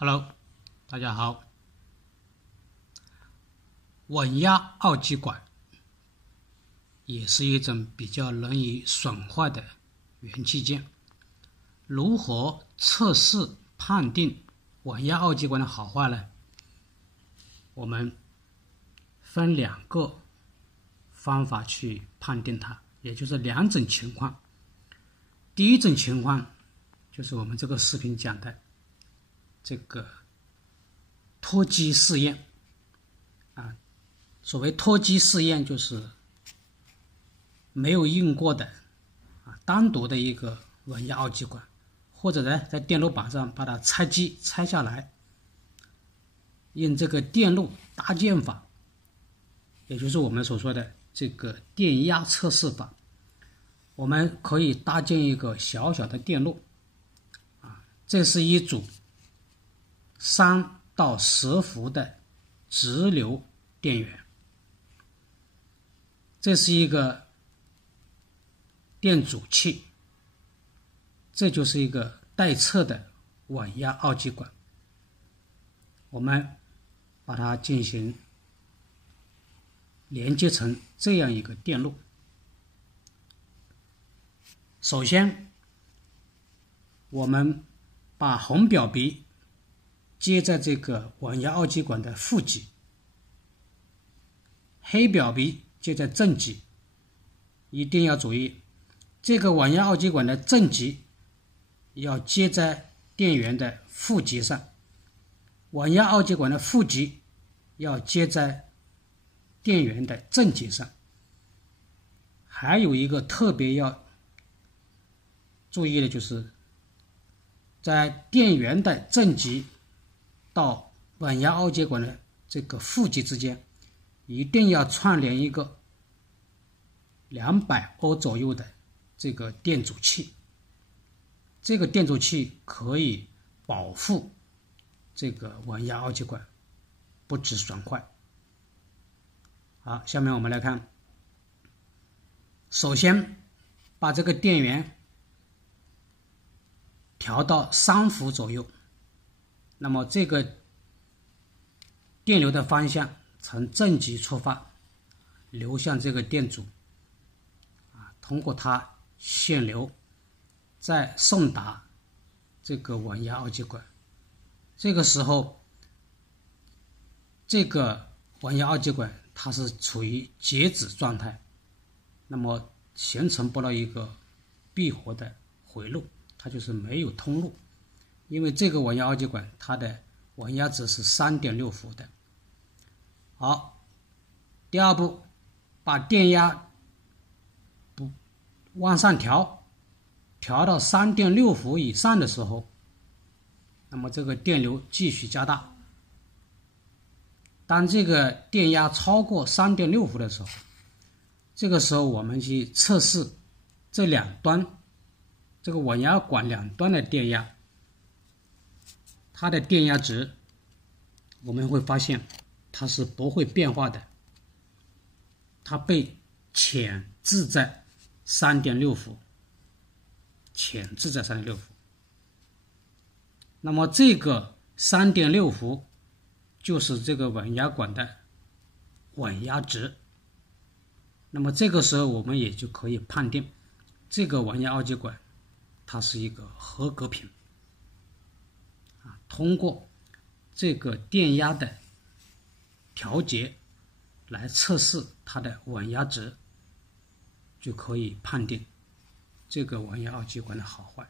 Hello， 大家好。稳压二极管也是一种比较容易损坏的元器件。如何测试判定稳压二极管的好坏呢？我们分两个方法去判定它，也就是两种情况。第一种情况就是我们这个视频讲的这个脱机试验啊。所谓脱机试验，就是没有用过的单独的一个稳压二极管，或者呢在电路板上把它拆机拆下来，用这个电路搭建法，也就是我们所说的这个电压测试法，我们可以搭建一个小小的电路这是一组3到10伏的直流电源，这是一个电阻器，这就是一个待测的稳压二极管。我们把它进行连接成这样一个电路。首先我们把红表鼻接在这个稳压二极管的负极，黑表鼻接在正极。一定要注意，这个稳压二极管的正极要接在电源的负极上，稳压二极管的负极要接在电源的正极上。还有一个特别要注意的，就是在电源的正极到稳压二极管的这个负极之间，一定要串联一个200欧左右的这个电阻器。这个电阻器可以保护这个稳压二极管不致损坏。好，下面我们来看，首先把这个电源调到3伏左右，那么这个电流的方向从正极出发，流向这个电阻通过它线流再送达这个稳压二极管。这个时候这个稳压二极管它是处于截止状态，那么形成不了一个闭合的回路，它就是没有通路。因为这个稳压二极管它的稳压值是 3.6 伏的。好，第二步，把电压往上调到 3.6 伏以上的时候，那么这个电流继续加大。当这个电压超过 3.6 伏的时候，这个时候我们去测试这两端这个稳压管两端的电压，它的电压值我们会发现它是不会变化的，它被潜置在 3.6 伏，潜置在 3.6 伏。那么这个 3.6 伏就是这个稳压管的稳压值。那么这个时候我们也就可以判定这个稳压二极管它是一个合格品。通过这个电压的调节来测试它的稳压值，就可以判定这个稳压二极管的好坏。